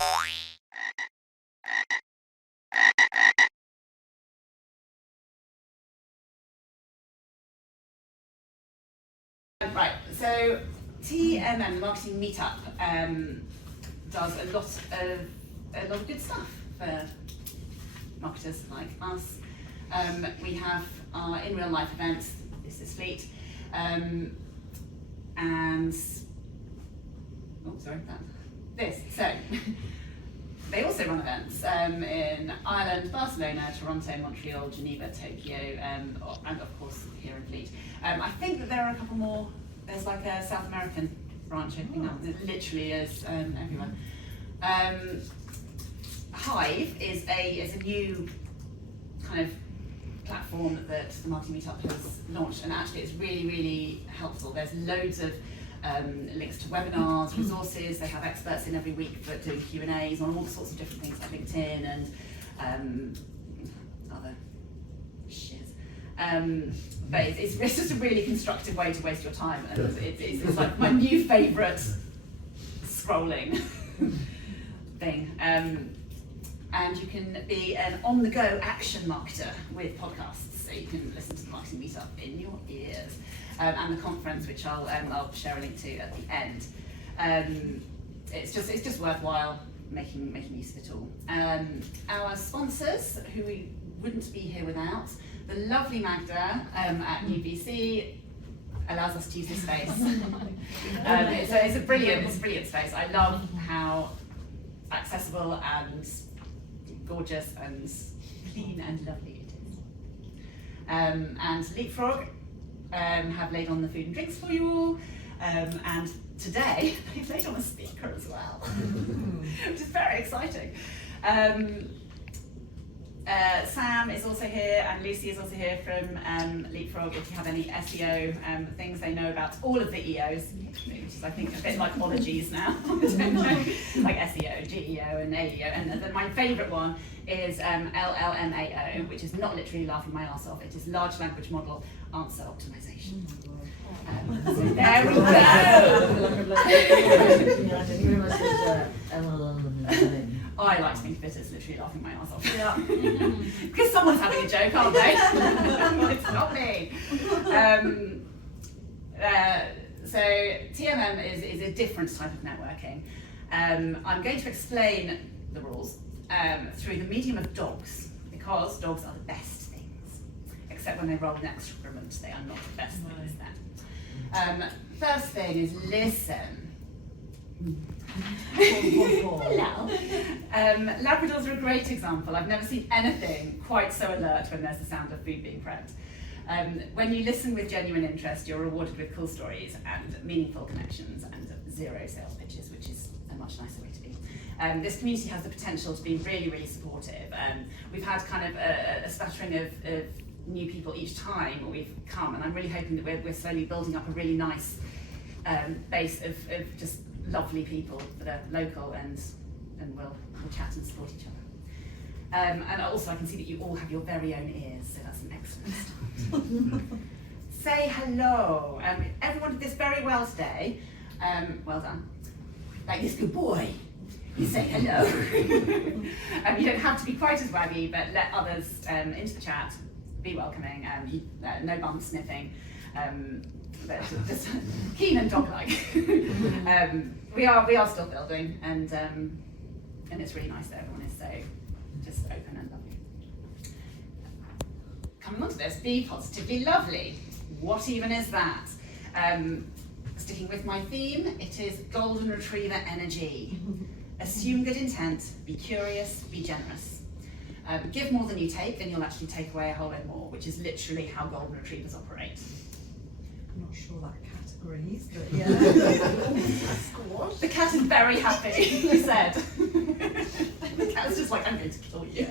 Right, so TMM, the Marketing Meetup, does a lot of good stuff for marketers like us. We have our in real life events. This is Fleet, and So they also run events in Ireland, Barcelona, Toronto, Montreal, Geneva, Tokyo, and of course here in Fleet. I think that there are a couple more. There's like a South American branch opening up. It literally is everywhere. Hive is a new kind of platform that the Marketing Meetup has launched, and actually it's really, really helpful. There's loads of links to webinars, resources. They have experts in every week for doing Q&As on all sorts of different things like LinkedIn and other shiz. But it's just a really constructive way to waste your time, and it's like my new favourite scrolling thing. And you can be an on-the-go action marketer with podcasts, so you can listen to the Marketing Meetup in your ears, and the conference, which I'll share a link to at the end. It's just worthwhile making use of it all. Our sponsors, who we wouldn't be here without, the lovely Magda at UBC allows us to use this space. It's a brilliant space. I love how accessible and gorgeous and clean and lovely it is. And Leapfrog have laid on the food and drinks for you all, and today they've laid on a speaker as well, which is very exciting. Sam is also here, and Lucy is also here from Leapfrog. If you have any SEO things, they know about all of the EOs, which is I think a bit like ologies now. I don't know, like SEO, GEO, and AEO. And then my favourite one is LLMAO, which is not literally laughing my arse off. It is large language model answer optimization. So there we go. I like to think of it as literally laughing my arse off. Yeah. Because someone's having a joke, aren't they? It's not me. So TMM is a different type of networking. I'm going to explain the rules through the medium of dogs, because dogs are the best things, except when they roll an excrement, they are not the best things then. First thing is listen. Hello. Labradors are a great example. I've never seen anything quite so alert when there's the sound of food being prepped. When you listen with genuine interest, you're rewarded with cool stories and meaningful connections and zero sales pitches, which is a much nicer way to be. This community has the potential to be really, really supportive. We've had kind of a smattering of new people each time we've come, and I'm really hoping that we're slowly building up a really nice base of just lovely people that are local and will chat and support each other. And also I can see that you all have your very own ears, so that's an excellent start. Say hello. Everyone did this very well today. Well done. Like this good boy. You say hello. You don't have to be quite as waggy, but let others into the chat. Be welcoming. No bum sniffing. But just keen and dog-like. We are still building, and it's really nice that everyone is so just open and lovely. Coming on to this, be positively lovely. What even is that? Sticking with my theme, it is golden retriever energy. Assume good intent, be curious, be generous. Give more than you take, and you'll actually take away a whole lot more, which is literally how golden retrievers operate. I'm not sure that categories, but yeah. Squad. The cat is very happy, he said. The cat's just like, I'm going to kill you.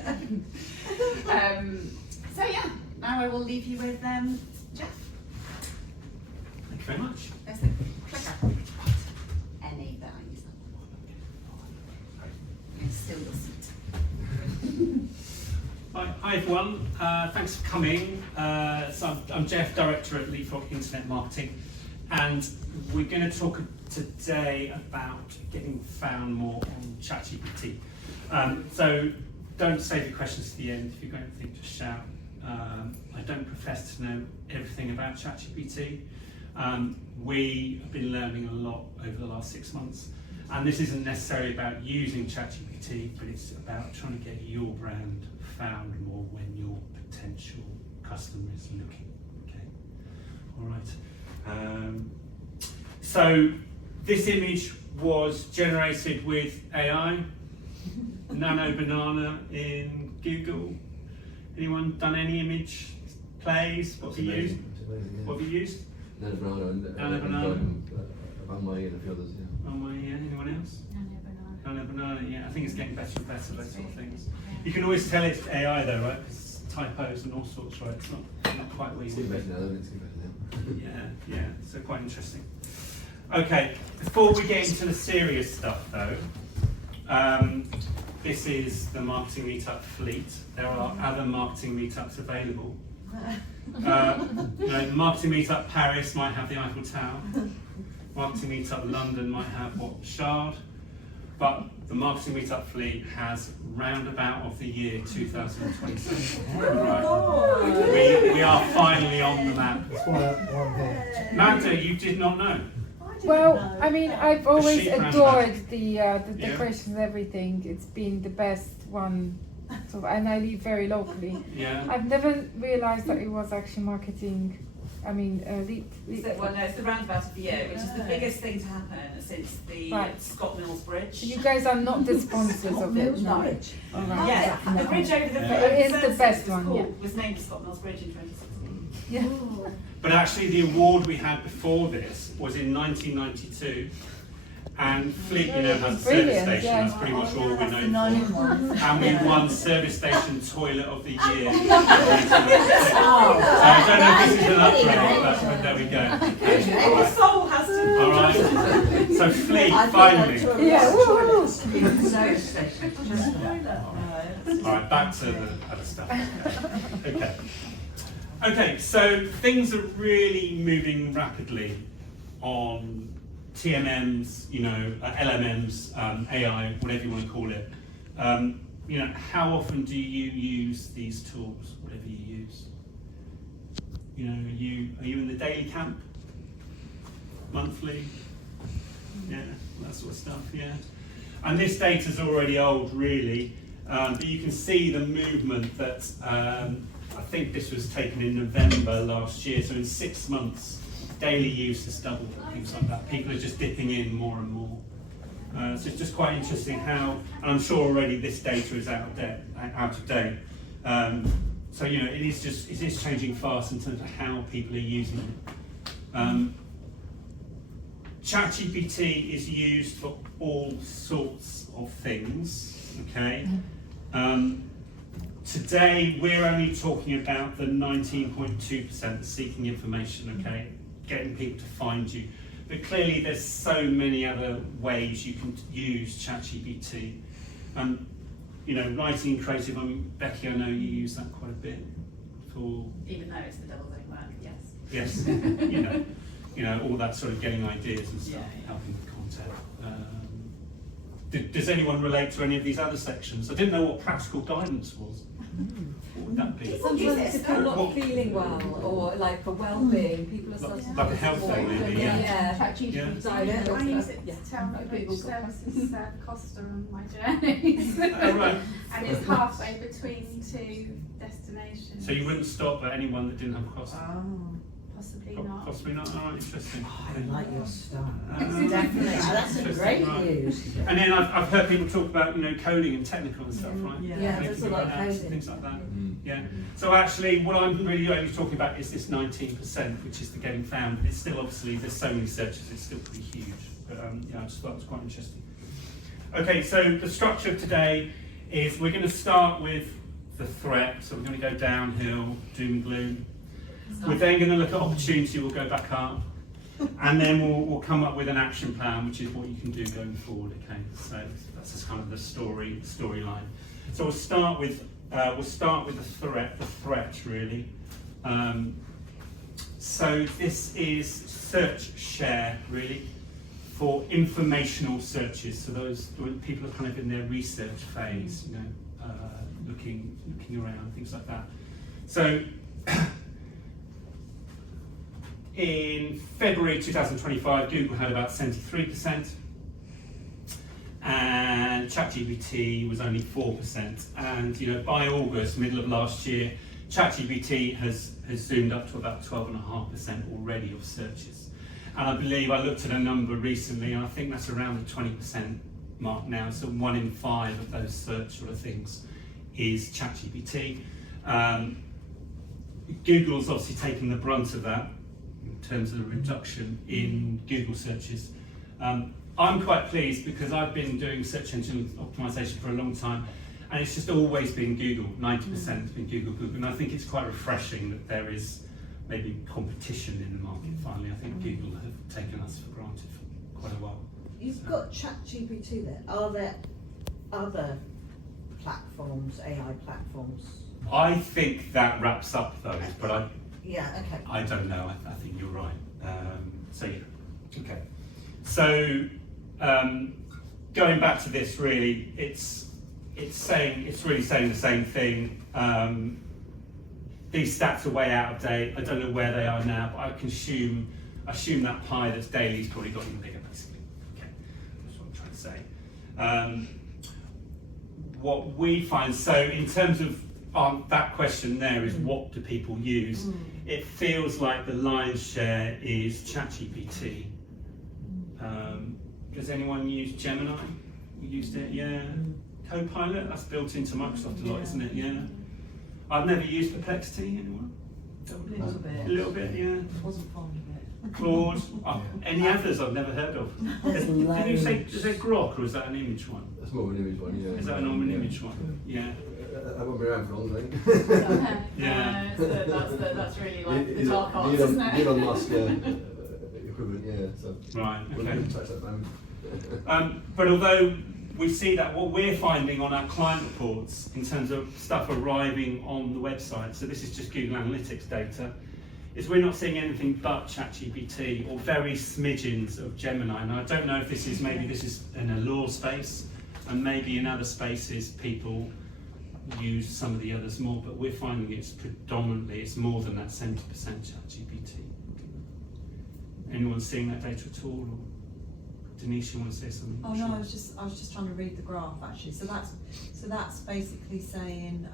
So yeah, now I will leave you with Jeff. Thank you very much. There's the clicker. Any that I use that one. You still your seat. Hi everyone, thanks for coming. So I'm Jeff, Director at Leapfrog Internet Marketing, and we're going to talk today about getting found more on ChatGPT. ChatGPT. So don't save your questions to the end. If you've got anything, just shout. I don't profess to know everything about ChatGPT. We have been learning a lot over the last 6 months, and this isn't necessarily about using ChatGPT, but it's about trying to get your brand found more when your potential customer is looking. Okay, all right. So this image was generated with AI, Nano Banana in Google. Anyone done any image plays? What have you used? What have you used? Nano Banana Nano Banana. About my and a few others, yeah. Oh my, yeah. Anyone else? Nano Banana, yeah. I think it's getting better and better, those sort of things. You can always tell it's AI though, right? Because typos and all sorts, right? It's not quite what you It's getting want. better now, it's getting better now. Yeah, so quite interesting. Okay, before we get into the serious stuff though, this is the Marketing Meetup fleet. There are other marketing meetups available. Marketing Meetup Paris might have the Eiffel Tower. Marketing Meetup London might have Shard. But the Marketing Meetup fleet has roundabout of the year 2026. Right. We are finally on the map. Magda, you did not know. Well, I mean, I've always sheep adored the Yeah. decorations and everything. It's been the best one, and I live very locally. Yeah. I've never realised that it was actually marketing. I mean, Well, no, it's the roundabout of the year, which is the biggest thing to happen since the Right. Scott Mills Bridge. you guys are not the sponsors of it, no. All right. Yeah, the bridge over the But it is the Sunset best was one, called- yeah. was named Scott Mills Bridge in 2016. Yeah. But actually the award we had before this was in 1992, and Fleet, you know, has a service Brilliant, station, yeah. that's pretty much all we're known for. And we won Service Station Toilet of the Year. So I don't know if this is an upgrade, but there we go. Every soul has to. All right, so Fleet, finally. Yeah. Woo! All right, back to the other stuff. Okay. Okay, so things are really moving rapidly on TMMs, LMMs, AI, whatever you want to call it. How often do you use these tools, whatever you use? Are you in the daily camp? Monthly? Yeah, that sort of stuff, yeah. And this data's already old, really, but you can see the movement that I think this was taken in November last year, so in 6 months, daily use has doubled, things like that. People are just dipping in more and more. So it's just quite interesting how, and I'm sure already this data is out of date. So it is changing fast in terms of how people are using it. ChatGPT is used for all sorts of things, okay? Today, we're only talking about the 19.2% seeking information, okay? Getting people to find you. But clearly, there's so many other ways you can use ChatGPT. Writing and creative, Becky, I know you use that quite a bit for... Even though it's the devil's own work, yes. Yes, all that sort of getting ideas and stuff, helping with content. Does anyone relate to any of these other sections? I didn't know what practical guidance was. What would that be? Sometimes if you're not feeling well, or like for well-being, people are starting Like a health day, maybe, yeah. Yeah. ChatGPT. Yeah. I use it to tell me which services Costa on my journeys. Oh, right. And it's halfway between two destinations. So you wouldn't stop at anyone that didn't have a cost? Possibly not. Possibly not. All right, interesting. I like your style. Definitely. That's a great use. And then I've heard people talk about coding and technical and stuff, right? Yeah, Thinking there's a about lot of apps, coding. things like that. Mm. Yeah. So actually, what I'm really only talking about is this 19%, which is the getting found. It's still obviously there's so many searches, it's still pretty huge. But I just thought it was quite interesting. Okay, so the structure of today is we're going to start with the threat. So we're going to go downhill, doom and gloom. We're then going to look at opportunity. We'll go back up, and then we'll come up with an action plan, which is what you can do going forward. Okay, so that's just kind of the storyline. So we'll start with the threat. The threat really. So this is search share really for informational searches. So those when people are kind of in their research phase, you know, looking around, things like that. So in February 2025, Google had about 73%, and ChatGPT was only 4%. And you know, by August, middle of last year, ChatGPT has zoomed up to about 12.5% already of searches. And I believe I looked at a number recently, and I think that's around the 20% mark now. So 1 in 5 of those search sort of things is ChatGPT. Google's obviously taken the brunt of that in terms of the reduction in Google searches. I'm quite pleased because I've been doing search engine optimization for a long time, and it's just always been Google. 90% has been Google, and I think it's quite refreshing that there is maybe competition in the market finally. I think Google have taken us for granted for quite a while. You've got ChatGPT there. Are there other platforms, AI platforms? I think that wraps up those, but Yeah, okay. I don't know. I think you're right. So yeah, okay. So going back to this, really, it's really saying the same thing. These stats are way out of date. I don't know where they are now, but I can assume that pie that's daily's probably got even bigger, basically. Okay, that's what I'm trying to say. What we find, so in terms of that question there is what do people use? It feels like the lion's share is ChatGPT. Does anyone use Gemini? We used it, yeah. Copilot, that's built into Microsoft a lot, isn't it? Yeah. I've never used Perplexity, anyone? A little bit. A little bit, yeah. Wasn't fond of it. Claude, any others I've never heard of? Did you say, is it Grok or is that an image one? That's more of an image one, yeah. Is that a normal image one? Yeah. That won't be around for long, I think. Yeah. That's really like the dark arts, Elon, isn't it? Elon Musk equivalent, yeah. So Right, wouldn't okay. touch that at the moment. But although we see that, what we're finding on our client reports in terms of stuff arriving on the website, so this is just Google Analytics data, is we're not seeing anything but ChatGPT or very smidgens of Gemini. And I don't know if this is, maybe this is in a law space, and maybe in other spaces people use some of the others more, but we're finding it's predominantly, it's more than that 70% ChatGPT. Anyone seeing that data at all? Or Denise, you want to say something? Oh no, I was just trying to read the graph actually. So that's basically saying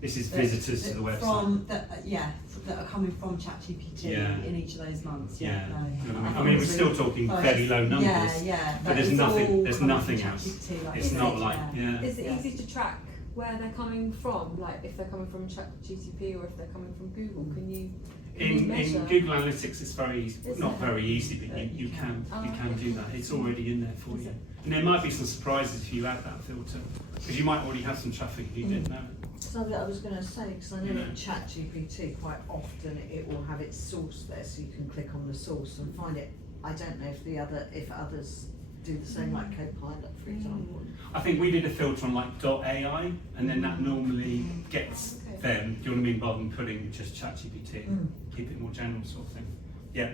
This is that- visitors to that the website. From that are coming from ChatGPT Yeah. in each of those months. Yeah. No. I mean, we're still talking fairly low numbers. Yeah. But there's it's nothing- all there's coming nothing from else. ChatGPT, like It's you not said, like, yeah. Is it Yeah. easy to track where they're coming from? Like if they're coming from ChatGPT or if they're coming from Google? Can you measure? In Google Analytics, it's very easy. Is Not it? very easy, but you can do that. It's already in there for Is you. it? And there might be some surprises if you add that filter, because you might already have some traffic you didn't know. So I was going to say, because I know Yeah. that ChatGPT quite often it will have its source there, so you can click on the source and find it. I don't know if others do the same, like Copilot, for example. I think we did a filter on like .ai, and then that normally gets Okay. them. Do you know what I mean? Rather than putting just ChatGPT, keep it more general sort of thing. Yeah.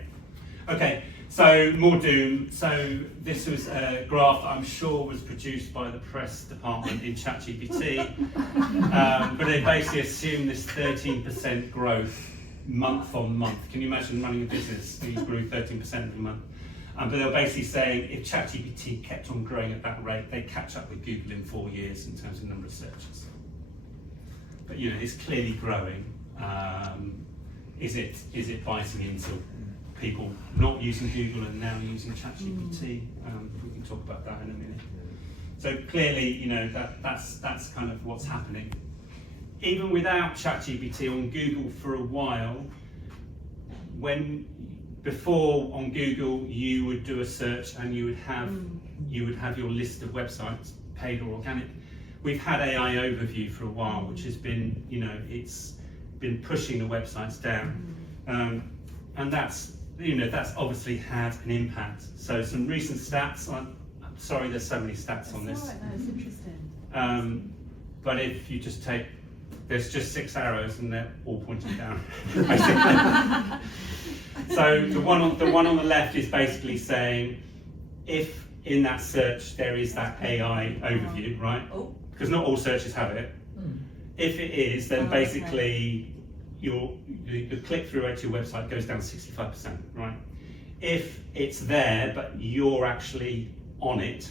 Okay. So more doom. So this was a graph that I'm sure was produced by the press department in ChatGPT, but they basically assume this 13% growth month on month. Can you imagine running a business that you grew 13% every month? But they're basically saying if ChatGPT kept on growing at that rate, they'd catch up with Google in 4 years in terms of number of searches. But you know, it's clearly growing. Is it biting into people not using Google and now using ChatGPT? We can talk about that in a minute. So clearly, you know, that's kind of what's happening. Even without ChatGPT on Google for a while, before on Google you would do a search and you would have your list of websites, paid or organic. We've had AI overview for a while, which has been, you know, it's been pushing the websites down, and that's obviously had an impact. So some recent stats. I'm sorry, there's so many stats on this. That's interesting. But if you just take There's just 6 arrows and they're all pointing down. Basically. So the one on the left is basically saying if in that search there is that AI overview, right? Oh. Because not all searches have it. If it is, then basically your click-through rate to your website goes down 65%, right? If it's there but you're actually on it,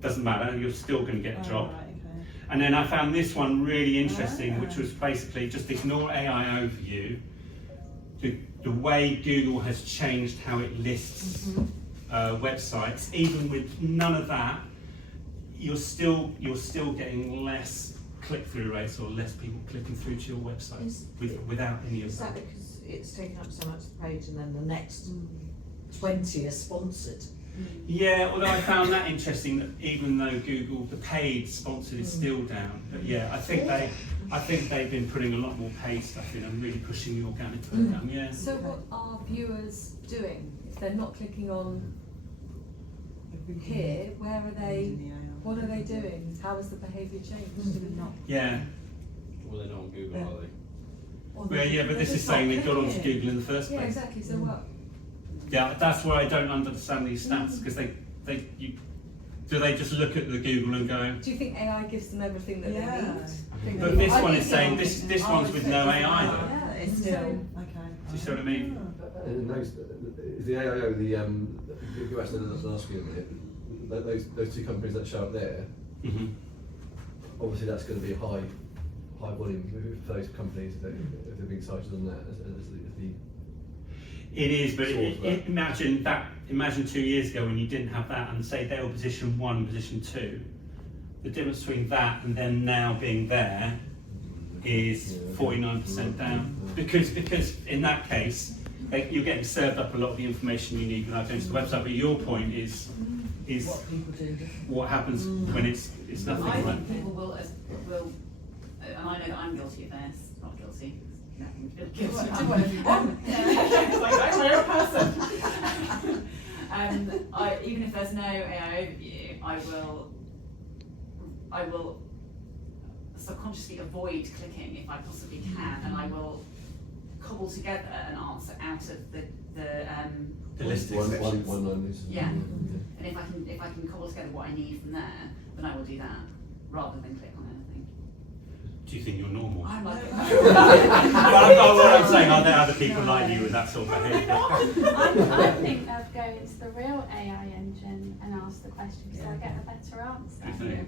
doesn't matter, you're still going to get a drop. Right, okay. And then I found this one really interesting, which was basically just ignore AI overview. The way Google has changed how it lists websites, even with none of that, you're still getting less click-through rates or less people clicking through to your website without any of Is that that. because it's taken up so much of the page and then the next 20 are sponsored? Yeah, although I found that interesting that even though Google, the paid sponsored is still down, but yeah, I think they've been putting a lot more paid stuff in and really pushing the organic down. Yeah. So what are viewers doing if they're not clicking on here? Where are they? What are they doing? How has the behaviour changed? Yeah. Well, they're not on Google, are they? Well, yeah, but this is saying they got onto Google in the first Yeah, place. exactly. So what? Yeah, that's where I don't understand these stats because do they just look at the Google and go? Do you think AI gives them everything that Yeah. they need? But this I one think is saying it- this one's with no AI though. Yeah, it's still, okay. Do you see what I mean? And those, the AIO, go back to the last few minute, those 2 companies that show up there, Mm-hmm. obviously that's going to be a high volume for those companies if they're being cited on that as the It is, but Sort of imagine 2 years ago when you didn't have that and say they were position 1, position 2. The difference between that and them now being there is 49% down. Because in that case, you're getting served up a lot of the information you need without going to the website. But your point is What people do. what happens when it's nothing, I right? think people will, and I know that I'm guilty of this, not guilty. Guilty. Do whatever you want. It's like, I'm a real person. Even if there's no AI overview, I will subconsciously avoid clicking if I possibly can, and I will cobble together an answer out of the list one exceptions. line is. Yeah. And if I can cobble together what I need from there, then I will do that rather than click on anything. Do you think you're normal? I'm like What I'm saying, are there other people like you with that sort of behaviour? I think I'd go into the real AI engine and ask the question because I'll get a better answer.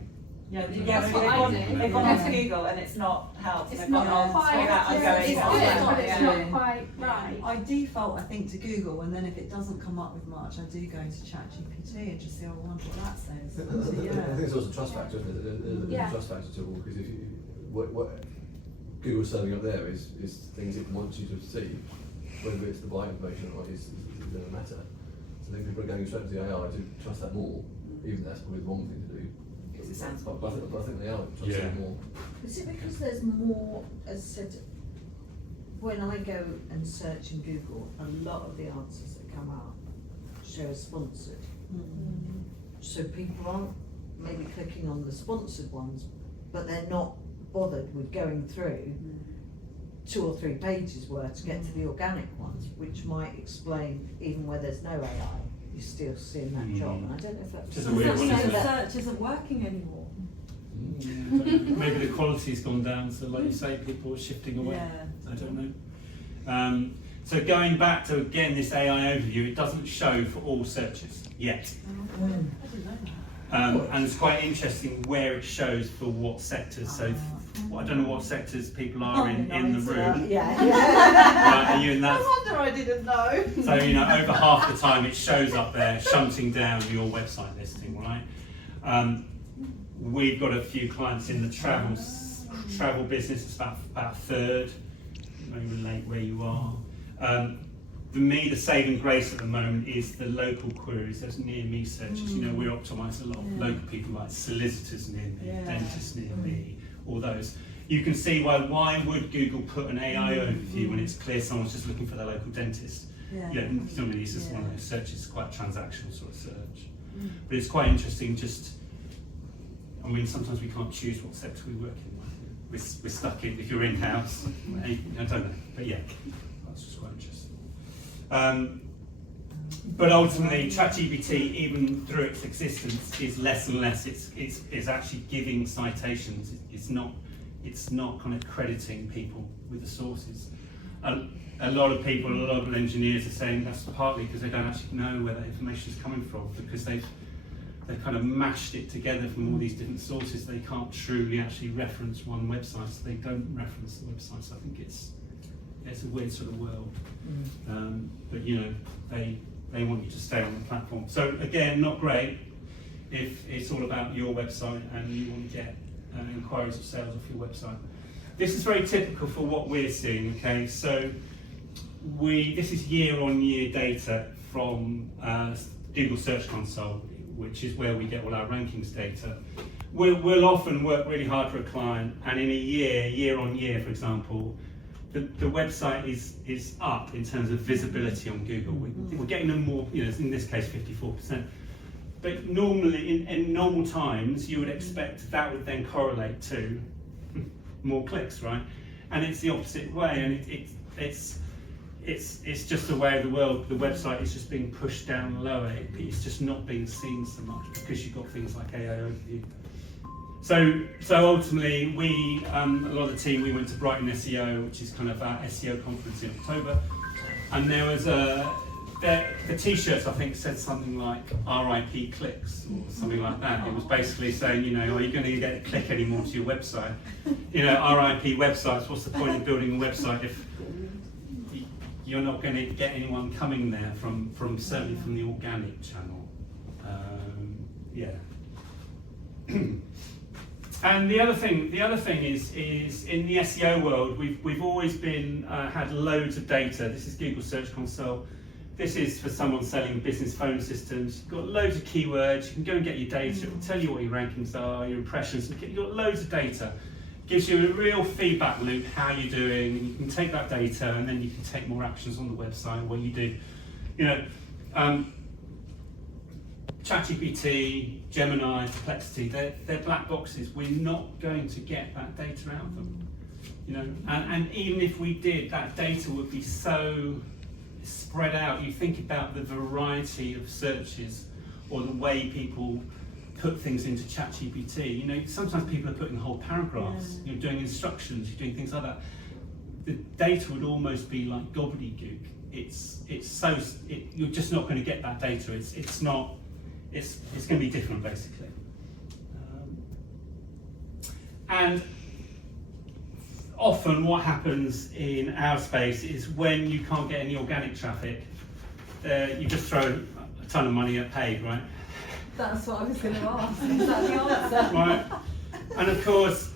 Yeah, That's what I do. they've gone onto Google and it's not helped. It's They've not gone on quite straight out and going. it's good, but it's not quite right. I default, I think, to Google, and then if it doesn't come up with much, I do go into ChatGPT and just see, I wonder what that says. I So, think yeah. it's also a trust factor, isn't it? There's Yeah. a trust factor to all, because if you, what Google's serving up there is things it wants you to see, whether it's the buy information or not is doesn't matter. So I think people are going straight to the AI to trust that more, even though that's probably the wrong thing to do. Because it sounds But I think they are trusting Yeah. it more. Is it because there's more, as said, when I go and search in Google, a lot of the answers that come out show as sponsored. So people aren't maybe clicking on the sponsored ones, but they're not bothered with going through 2 or 3 pages worth to get to the organic ones, which might explain even where there's no AI, you're still seeing that job. And I don't know if that's Which is a weird one, isn't it? Search isn't working anymore. Maybe the quality's gone down, so like you say, people are shifting away. Yeah. I don't know. So going back to again this AI overview, it doesn't show for all searches yet. I didn't know that. And it's quite interesting where it shows for what sectors. So I don't know what sectors people are in the room. Yeah. Right, are you in that? No wonder I didn't know. So over half the time it shows up there, shunting down your website listing, right? We've got a few clients in the travel business. It's about a third. Maybe relate where you are. For me, the saving grace at the moment is the local queries. Those near me searches. You know, we optimise a lot of local people like solicitors near me, dentists near me, all those. You can see why would Google put an AI overview when it's clear someone's just looking for their local dentist? Yeah. Yeah, normally it's just one of those searches, quite transactional sort of search. But it's quite interesting. I mean, sometimes we can't choose what sector we work in. we're stuck in, if you're in-house, I don't know, but yeah, that's just quite interesting. But ultimately, ChatGPT, even through its existence, is less and less. It's actually giving citations. It's not kind of crediting people with the sources. A lot of people, a lot of engineers are saying that's partly because they don't actually know where that information is coming from, because they've kind of mashed it together from all these different sources. They can't truly actually reference one website, so they don't reference the website. So I think it's a weird sort of world. But you know, they want you to stay on the platform. So again, not great if it's all about your website and you want to get inquiries of sales off your website. This is very typical for what we're seeing. Okay, so this is year-on-year data from Google Search Console, which is where we get all our rankings data. We'll often work really hard for a client, and in a year on year, for example, the website is up in terms of visibility on Google. We're getting them more, you know, in this case 54%. But normally, in normal times, you would expect that would then correlate to more clicks, right? And it's the opposite way, and it's just the way of the world. The website is just being pushed down lower. It's just not being seen so much because you've got things like AI Overview. So ultimately, a lot of the team, we went to Brighton SEO, which is kind of our SEO conference in October, and there was the t-shirts, I think, said something like RIP clicks or something like that. It was basically saying, you know, are you going to get a click anymore to your website? You know, RIP websites, what's the point of building a website if you're not going to get anyone coming there from certainly from the organic channel? Yeah. And the other thing is in the SEO world, we've always been had loads of data. This is Google Search Console. This is for someone selling business phone systems. You've got loads of keywords. You can go and get your data. It will tell you what your rankings are, your impressions. You've got loads of data. It gives you a real feedback loop, how you're doing. And you can take that data and then you can take more actions on the website. What you do, you know. ChatGPT, Gemini, Perplexity, they're black boxes. We're not going to get that data out of them. You know, and even if we did, that data would be so spread out. You think about the variety of searches or the way people put things into ChatGPT. You know, sometimes people are putting whole paragraphs. You're doing instructions. You're doing things like that. The data would almost be like gobbledygook. You're just not going to get that data. It's going to be different, basically. And often what happens in our space is when you can't get any organic traffic, you just throw a ton of money at paid, right? That's what I was going to ask. Is that the answer? Right. And of course,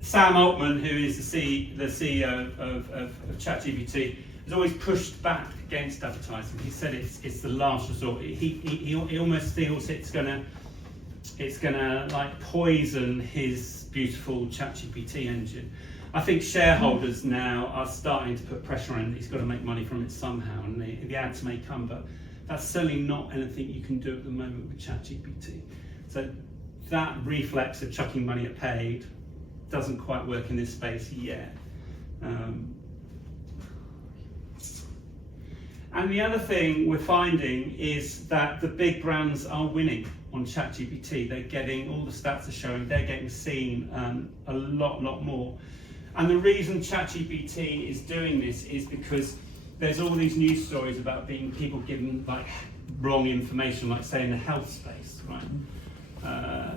Sam Altman, who is the CEO of ChatGPT, has always pushed back against advertising. He said it's the last resort. He almost feels it's gonna like poison his beautiful ChatGPT engine. I think shareholders now are starting to put pressure on. He's got to make money from it somehow, and the ads may come, but that's certainly not anything you can do at the moment with ChatGPT. So that reflex of chucking money at paid doesn't quite work in this space yet. And the other thing we're finding is that the big brands are winning on ChatGPT. They're getting, all the stats are showing, they're getting seen a lot more. And the reason ChatGPT is doing this is because there's all these news stories about people given like wrong information, like say in the health space, right?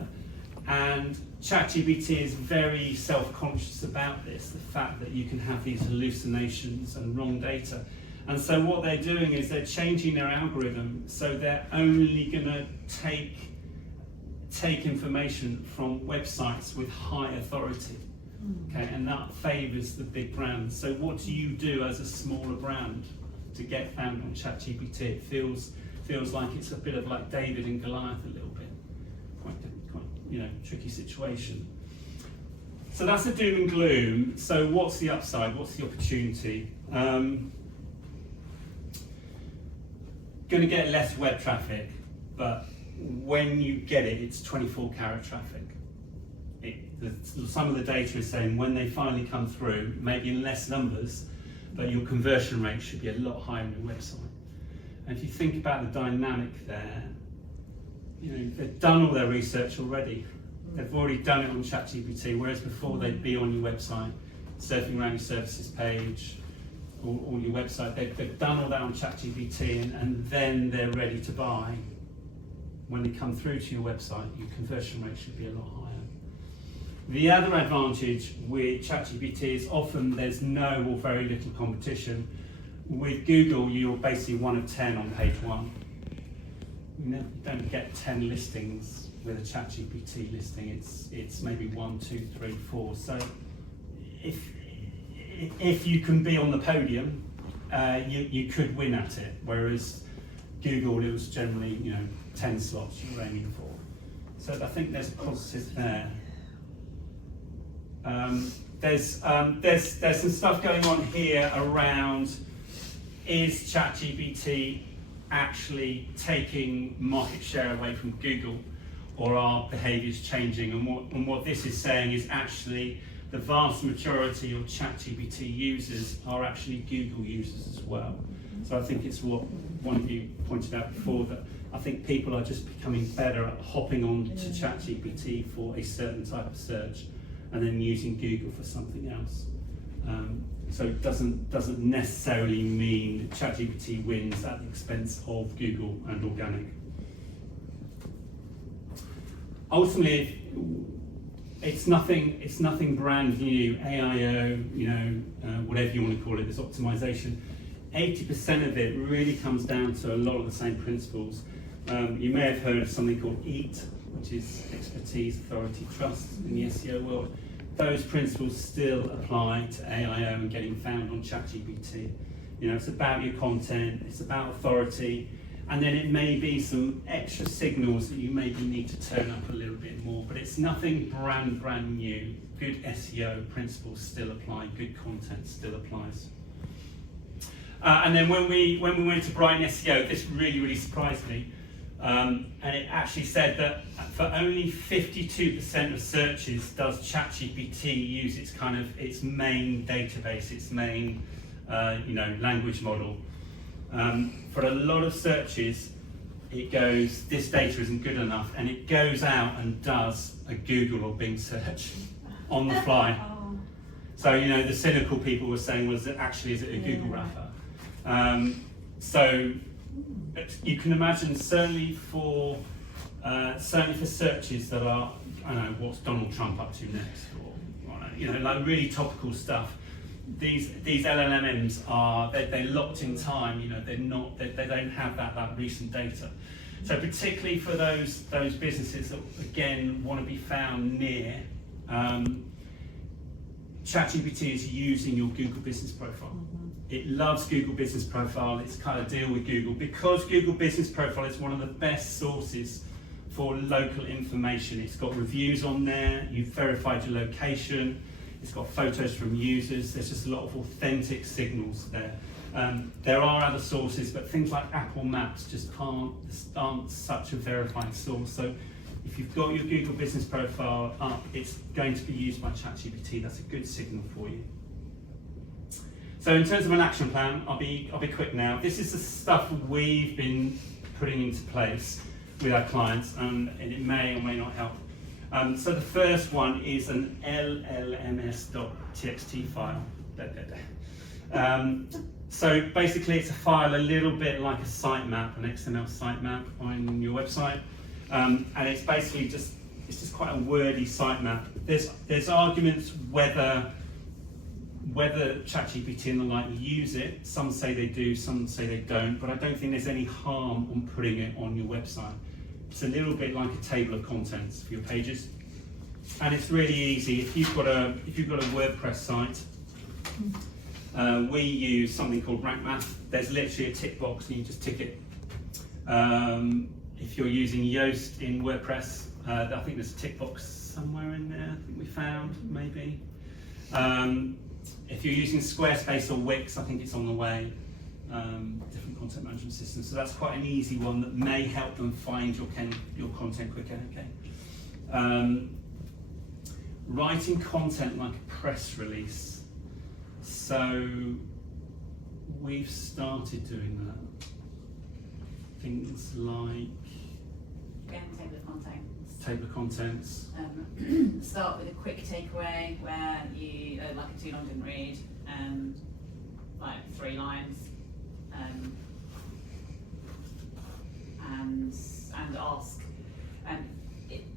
And ChatGPT is very self-conscious about this, the fact that you can have these hallucinations and wrong data. And so what they're doing is they're changing their algorithm so they're only going to take information from websites with high authority. Okay, and that favours the big brands. So what do you do as a smaller brand to get found on ChatGPT? It feels like it's a bit of like David and Goliath a little bit. Quite tricky situation. So that's the doom and gloom. So what's the upside? What's the opportunity? Going to get less web traffic, but when you get it, it's 24-karat traffic. some of the data is saying when they finally come through, maybe in less numbers, but your conversion rate should be a lot higher on your website. And if you think about the dynamic there, they've done all their research already. They've already done it on ChatGPT, whereas before they'd be on your website, surfing around your services page, or your website. They've done all that on ChatGPT, and then they're ready to buy. When they come through to your website, your conversion rate should be a lot higher. The other advantage with ChatGPT is often there's no or very little competition. With Google, you're basically 1 of 10 on page 1. You don't get 10 listings with a ChatGPT listing. It's maybe 1, 2, 3, 4. So if you can be on the podium, you could win at it. Whereas Google, it was generally 10 slots you were aiming for. So I think there's a positive there. There's some stuff going on here around, is ChatGPT actually taking market share away from Google, or are behaviours changing? And what this is saying is actually the vast majority of ChatGPT users are actually Google users as well. So I think it's what one of you pointed out before, that I think people are just becoming better at hopping on to ChatGPT for a certain type of search and then using Google for something else. So it doesn't necessarily mean ChatGPT wins at the expense of Google and organic. Ultimately, it's nothing brand new. AIO, whatever you want to call it, this optimization. 80% of it really comes down to a lot of the same principles. You may have heard of something called EAT, which is expertise, authority, trust in the SEO world. Those principles still apply to AIO and getting found on ChatGPT. It's about your content, it's about authority, and then it may be some extra signals that you maybe need to turn up a little bit more, but it's nothing brand new. Good SEO principles still apply, good content still applies. And then when we went to Brighton SEO, this really surprised me. And it actually said that for only 52% of searches does ChatGPT use its main database, its main language model. For a lot of searches, it goes, this data isn't good enough, and it goes out and does a Google or Bing search on the fly. So the cynical people were saying, is it a Google wrapper? So you can imagine, certainly for searches that are, what's Donald Trump up to next, or like really topical stuff. These LLMs they're locked in time. They don't have that recent data. So particularly for those businesses that again want to be found near, ChatGPT is using your Google Business Profile. It loves Google Business Profile. It's kind of deal with Google, because Google Business Profile is one of the best sources for local information. It's got reviews on there, you've verified your location, it's got photos from users, there's just a lot of authentic signals there. There are other sources, but things like Apple Maps just aren't such a verified source. So if you've got your Google Business Profile up, it's going to be used by ChatGPT. That's a good signal for you. So in terms of an action plan, I'll be quick now. This is the stuff we've been putting into place with our clients, and it may or may not help. So the first one is an llms.txt file. So basically it's a file a little bit like a sitemap, an XML sitemap on your website. And it's basically just quite a wordy sitemap. There's arguments whether ChatGPT and the like use it. Some say they do, some say they don't, but I don't think there's any harm on putting it on your website. It's a little bit like a table of contents for your pages, and it's really easy. If you've got a WordPress site, we use something called Rank Math. There's literally a tick box, and you just tick it. If you're using Yoast in WordPress, I think there's a tick box somewhere in there. I think we found maybe. If you're using Squarespace or Wix, I think it's on the way. Different content management systems, so that's quite an easy one that may help them find your content quicker. Okay. writing content like a press release. So we've started doing that. Things like Again, table of contents. table of contents. Start with a quick takeaway where you, like a too long didn't read, like 3 lines, and ask,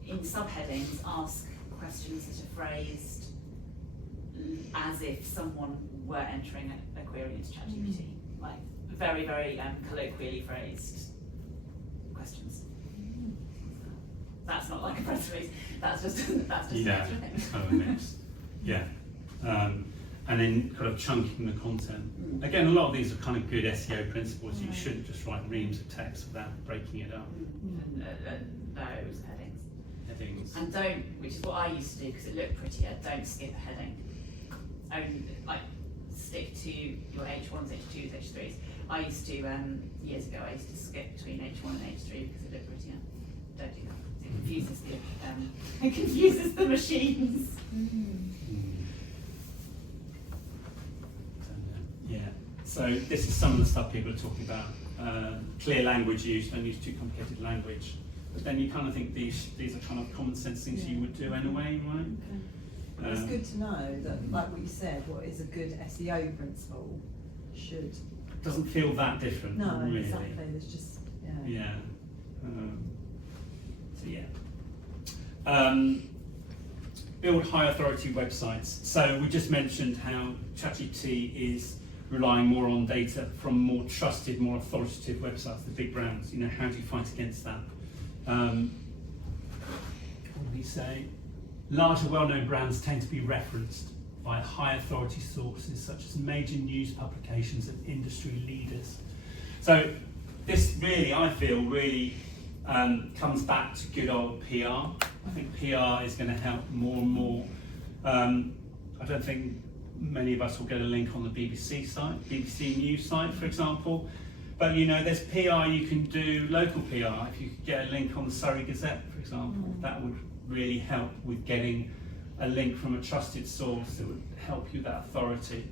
in subheadings, ask questions that are phrased as if someone were entering a query into ChatGPT, like very, very colloquially phrased questions. That's not like a press release. That's just Yeah, it's kind of a mix. Yeah. And then kind of chunking the content. Again, a lot of these are kind of good SEO principles. You shouldn't just write reams of text without breaking it up. And those headings. Headings. And don't, which is what I used to do because it looked prettier, don't skip a heading. Only, like, stick to your H1s, H2s, H3s. I used to, years ago, I used to skip between H1 and H3 because it looked prettier. Don't do that. It confuses it confuses the machines. Yeah. So this is some of the stuff people are talking about. Clear language use, don't use too complicated language. But then you kind of think these are kind of common sense things you would do anyway, right? It's good to know that, like what you said, what is a good SEO principle should. Doesn't feel that different, No, really. exactly. There's just Yeah. So build high authority websites. So we just mentioned how ChatGPT is relying more on data from more trusted, more authoritative websites, the big brands. You know, how do you fight against that? What do we say? Larger, well-known brands tend to be referenced by high authority sources such as major news publications and industry leaders. So this really, I feel, really comes back to good old PR. I think PR is going to help more and more. I don't think many of us will get a link on the BBC site, BBC News site, for example. But you know, there's PR you can do, local PR. If you could get a link on the Surrey Gazette, for example, that would really help with getting a link from a trusted source that would help you with that authority.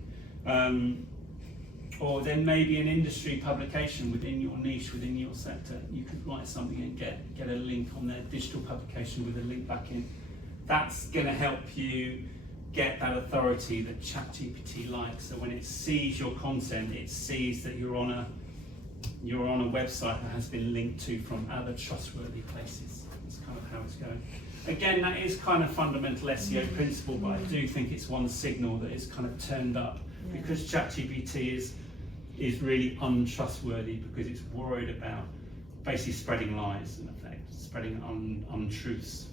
Or then maybe an industry publication within your niche, within your sector. You could write something and get a link on their digital publication with a link back in. That's going to help you get that authority that ChatGPT likes. So when it sees your content, it sees that you're on a website that has been linked to from other trustworthy places. That's kind of how it's going. Again, that is kind of fundamental SEO principle, but I do think it's one signal that is kind of turned up because ChatGPT is really untrustworthy because it's worried about basically spreading lies, in effect, spreading untruths.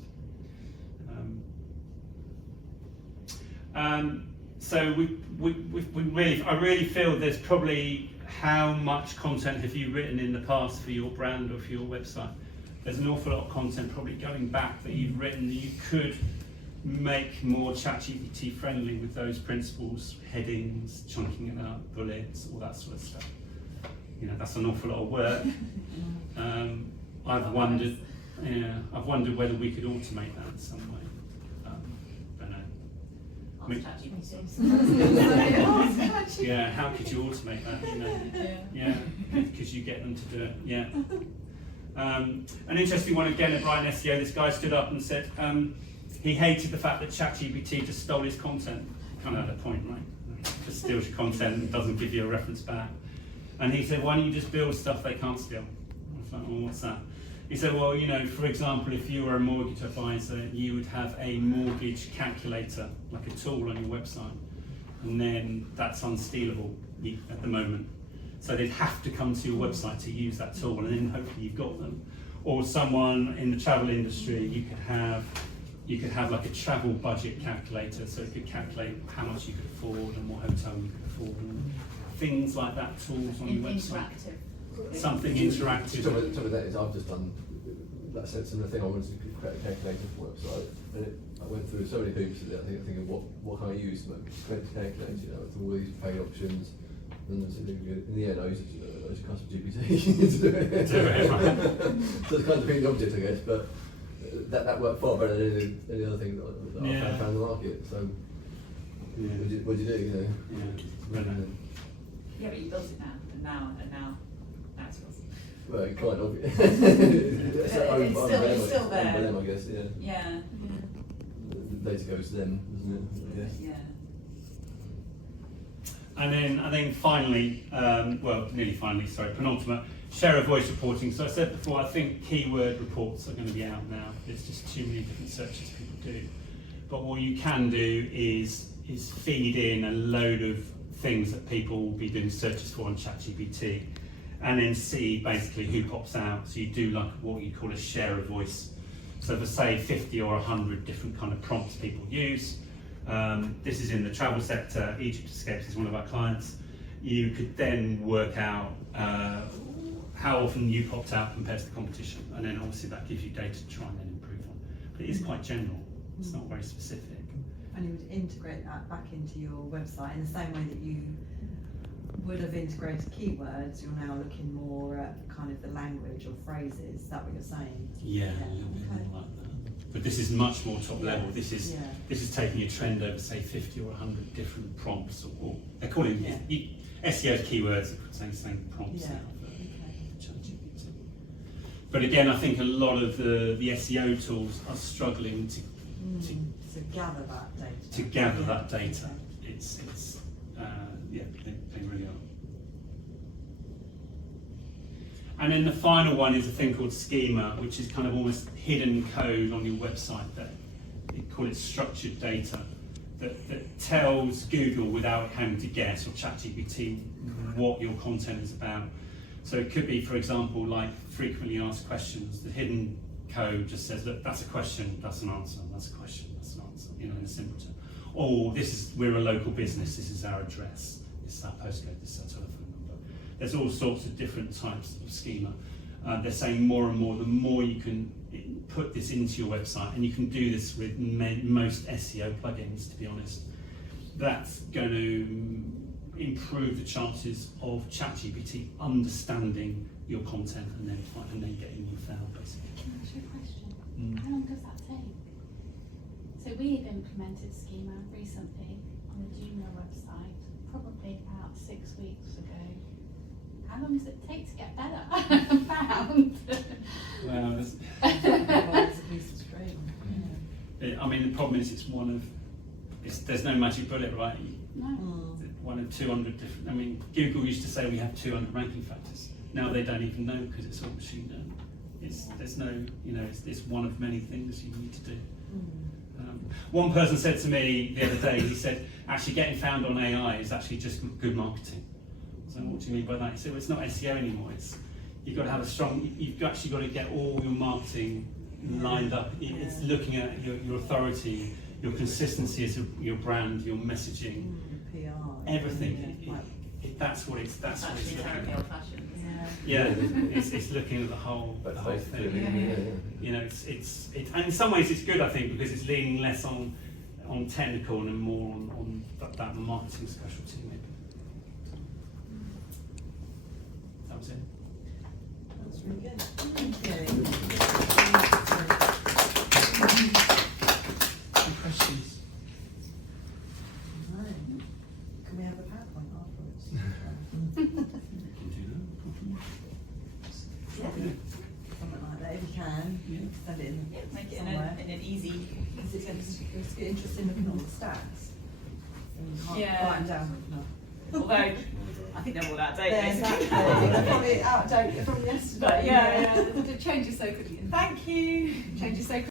So I really feel there's probably how much content have you written in the past for your brand or for your website. There's an awful lot of content probably going back that you've written that you could make more ChatGPT friendly with those principles, headings, chunking it up, bullets, all that sort of stuff. You know, that's an awful lot of work. I've wondered whether we could automate that in some way. Don't know. ChatGPT. Yeah, how could you automate that? You know? Yeah, could you get them to do it? Yeah. An interesting one again at Brighton SEO. This guy stood up and said he hated the fact that ChatGPT just stole his content. Kind of had a point, right? Just steals your content and doesn't give you a reference back. And he said, why don't you just build stuff they can't steal? I was like, well, what's that? He said, well, you know, for example, if you were a mortgage advisor, you would have a mortgage calculator, like a tool on your website, and then that's unstealable at the moment. So they'd have to come to your website to use that tool, and then hopefully you've got them. Or someone in the travel industry, you could have like a travel budget calculator, so it could calculate how much you could afford and what hotel you could afford, and things like that. Tools on your website. Interactive. Something interactive. Some of that is I've just done that similar thing. I wanted to create a calculator for a website, and I went through so many hoops with it. I think thinking what can I use to create a calculator? You know, with all these paid options. And in the end, I used custom GPT to do it. Right. So it's kind of being the object, I guess. But that worked far better than any other thing that I Yeah. found in the market. So Yeah. what do you do? You know? Yeah. Right. Yeah, but you built it now, and now it's yours. Well, kind of. It's still there. By them, I guess. Yeah. Yeah. The data goes to them, doesn't it? Yeah. Yeah. And then I think finally, well, nearly finally, sorry, penultimate, share of voice reporting. So I said before, I think keyword reports are going to be out now. There's just too many different searches people do. But what you can do is feed in a load of things that people will be doing searches for on ChatGPT, and then see basically who pops out. So you do like what you call a share of voice. So for say 50 or 100 different kind of prompts people use. This is in the travel sector. Egypt Escapes is one of our clients. You could then work out how often you popped out compared to the competition, and then obviously that gives you data to try and then improve on. But it is quite general. It's not very specific. And you would integrate that back into your website in the same way that you would have integrated keywords. You're now looking more at kind of the language or phrases. Is that what you're saying? Yeah, Yeah, a little bit okay. more like that. But this is much more top level. This is Yeah. this is taking a trend over say 50 or 100 different prompts, or they're calling SEO keywords. They're saying prompts Yeah. now for Okay. ChatGPT. But again, I think a lot of the SEO tools are struggling to To gather that data. to gather Yeah. that data. Okay. It's yeah, they really are. And then the final one is a thing called schema, which is kind of almost hidden code on your website that they call it structured data that tells Google without having to guess, or ChatGPT, what your content is about. So it could be, for example, like frequently asked questions. The hidden code just says, look, that's a question, that's an answer, that's a question, that's an answer, you know, in a simple term. Or we're a local business, this is our address, this is our postcode, this is our telephone number. There's all sorts of different types of schema. They're saying more and more, the more you can put this into your website, and you can do this with most SEO plugins, to be honest, that's going to improve the chances of ChatGPT understanding your content and then getting you found, basically. Can I ask you a question? How long does that take? So we've implemented schema recently on the Junior website, probably about 6 weeks ago. How long does it take to get better? Found. Well, Well, it's a piece of string. I mean, the problem is there's no magic bullet, right? No. One of 200 different. I mean, Google used to say we have 200 ranking factors. Now they don't even know because it's all machine learning. There's no, it's one of many things you need to do. One person said to me the other day, he said, actually getting found on AI is actually just good marketing. So what do you mean by that? He said, well, it's not SEO anymore. You've got to have you've actually got to get all your marketing lined up. It's looking at your authority, your consistency as your brand, your messaging, PR. everything. That's what it's That's actually looking terribly at. old-fashioned. Yeah, it's looking at the whole thing. You know, it's and in some ways it's good, I think, because it's leaning less on technical and more on that marketing specialty, maybe. That was it. That's really good. Thank you. Any questions? Right. Can we have a PowerPoint afterwards? You can do Yeah. Something like that, if you can. Yeah. Send it in. Yeah, make it somewhere. in an easy. Because it's interesting looking at all the stats. And you can't Yeah. write them down. No. Although I think they're all out of date. They're basically. they're probably out of date from yesterday. But yeah, it changes so quickly. Thank you. Changes so quickly.